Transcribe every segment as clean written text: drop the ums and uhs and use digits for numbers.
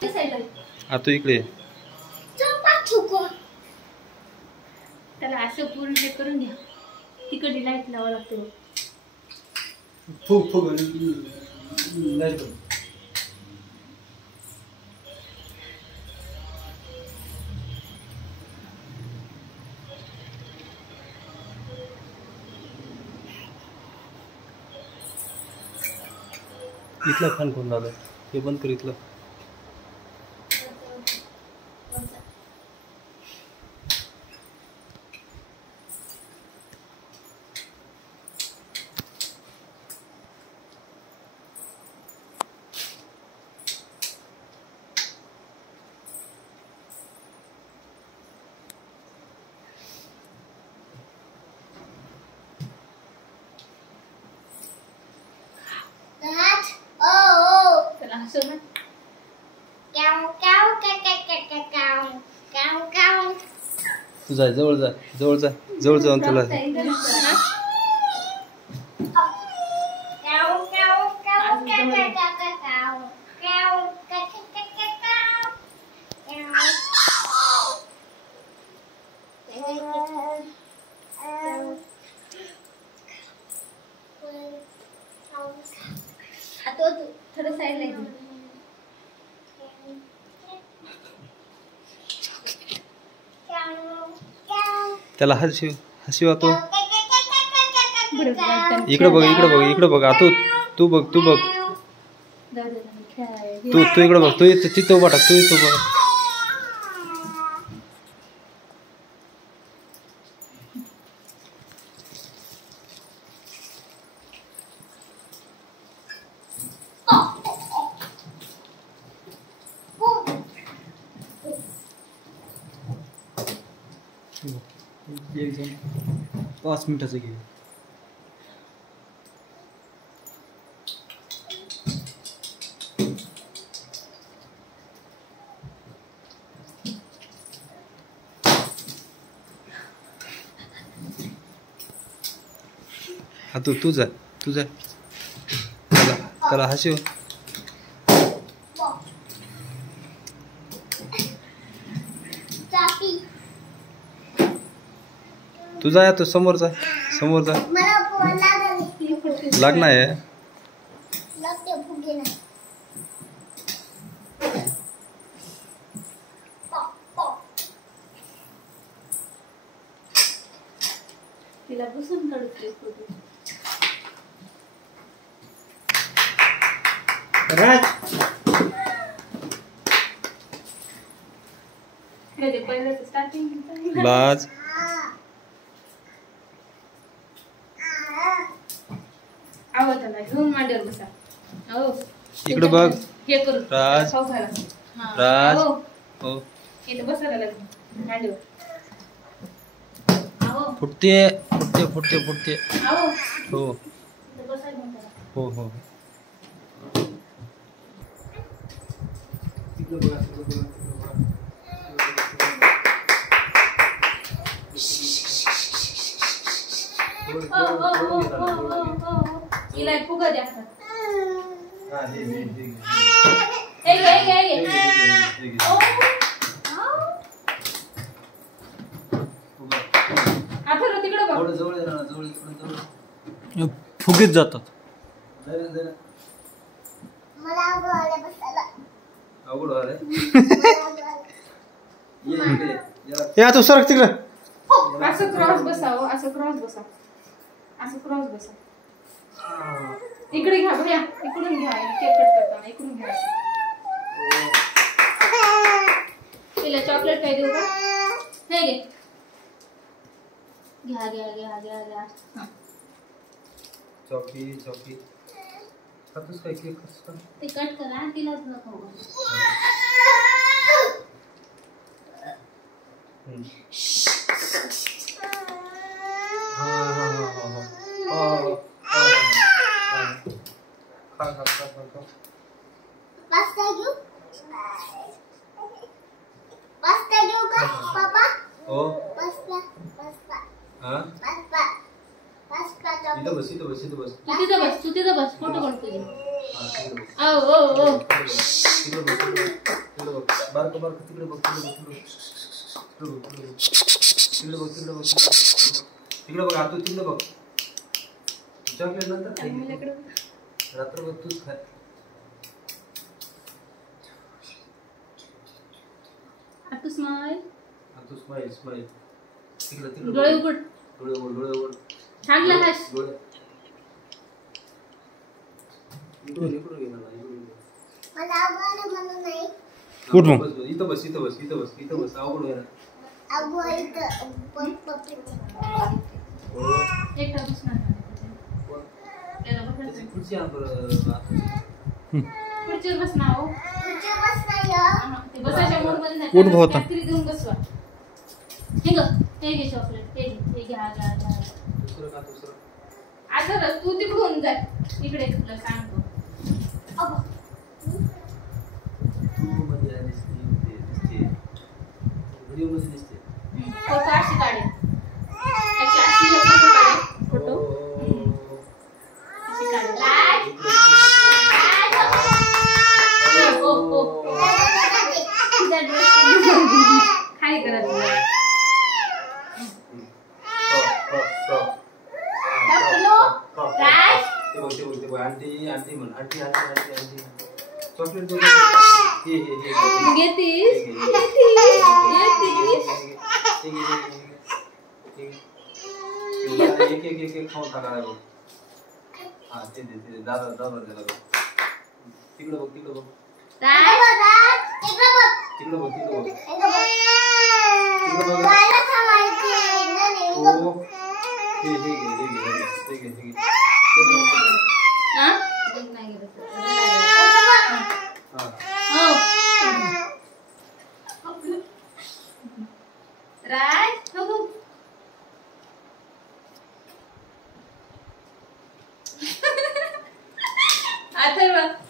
आता इकडे त्याला असं पूर्ण हे करून घ्या. तिकडे लाईट लावा लागते. फुग फुग लाईट इथला फॅन कोण झालं हे बंद कर. इथलं तू जाय जवळ जा जवळ जा जवळ जाऊन तुला थोडं साईड ला त्याला हशिव हशिव तो इकडे बघ इकडे बघ इकडे बघ तू तू बघ तू बघ तू तू इकडे बघ तू तिथं उभा टाक तू इथं बघ. एक जण 5 मिनिटाचं घे. हा तू जा त्याला हशिव तू जा तो समोर जा लागणार आहे. तिला बसून काढते राज पहिलं स्टार्टिंग लाज त्याला घेऊन मांडीवर बसा. हो इकडे बघ हे करू राज राज हो इथे बसा त्याला मांडीवर. फुटते फुटते फुटते फुटते हो हो हो इला फुगा द्या. फुगीत जातात. तू सरक तिकडे. असं क्रॉस बसा असं क्रॉस बसा असं क्रॉस बसा. इकडे घ्या भैया इकडून घ्या केक कट करताना इकडून घ्या. तिला चॉकलेट काय देऊ का? हे घे घ्या घ्या घ्या घ्या घ्या. चॉकी चॉकी खातोस काय केक कसं ते कट करा तिलाच नको. पास्ता घेऊ का पापा? हो पास्ता हां पास्ता इथं बस इथं बस इथं बस तू तिथं बस फोटो काढतो. हां ओ ओ ओ इथं बस बारकं तिकडे बघ तिकडे बघ आतू तिकडे बघ चॉकलेट नंतर खाई रात्रभर तूच खाय आतू स्माइल आतू स्माइल तिकडे डोळे उघड डोळे उघड चांगला हस डोळे इकडून घे मला मला आवडलं म्हणून नाही उठ मग इथं बस आवड घे अगो इथं पप्पी एकटा बसणार त्याला बघायचं खुर्ची आण बरं खुर्चीवर बसणार हो तुझे बस नाही ते बसायच्या मोड मध्ये नाही उठ भाऊ आता. काहीतरी देऊन बसवा हे घे चॉकलेट हे घ्या दुसरं आता तू तिकडून जा इकडे तुला सांगतो अगं व्हिडिओ मध्ये दिसते फोटो अशी काढे अशी फोटो काढे फोटो अशी काढे ओ तुझा ड्रेस खाली करा तुला आंटी म्हण आंटी चॉकलेट घेतीस एक खाऊन टाकायला बघ हा ते दादा त्याला बघ तिकडे बघ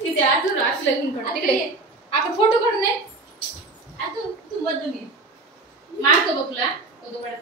तिथे आतून आतूला घेऊन काढ तिकडे आपण फोटो काढू नये आतू तू मधून ये मारतो बघ तुला फोटो काढ